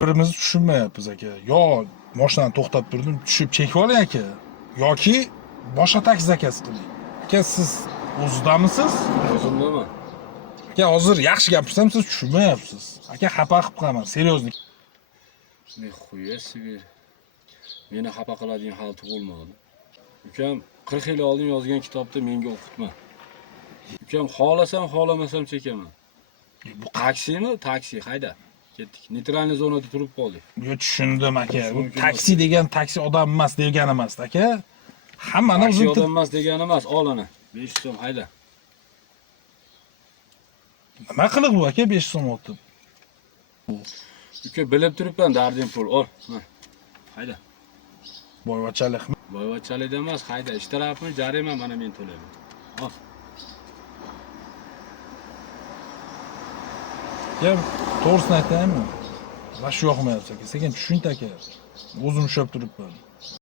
Birimizni tushunmayapmiz aka. Yo mashinani to'xtab turdim, tushib chekib oling aka. Yoki boshqa taksi zakaz qiling. Aka siz o'zidamisiz? O'zimdaman. Aka hozir yaxshi gapirsam siz tushunmayapsiz. Aka xafa qilib qo'yaman, seriyozlik. Nixuya себе. Meni xafa qiladigan hal tug'ilmadi. Ukam 40 yil oldin yozgan kitobda menga o'qitma. Ukam xohlasam, xohlamasam chekaman. Bu Taksimi? Taksi, hayda. Ketdik. Neytralniy zonada turib qoldik. yo tushundim aka. Bu taksi degan taksi odam emas degani emas aka. Hammani Taksi o'zim odam emas degani emas, ol ana. 500 so'm hayda. nima qiliq bu aka 5 so'm o'tib. Uka bilib turibman darding pul, ol. Mana. Hayda. Boyvachalik. Boyvachalik emas, hayda. Ishtirafmi, jarima mana men to'layman. Ol. Ya to'g'risini aytaymi? Va shu yoqmayapti aka. Sekin tushunti aka. O'zim ushlab turibman.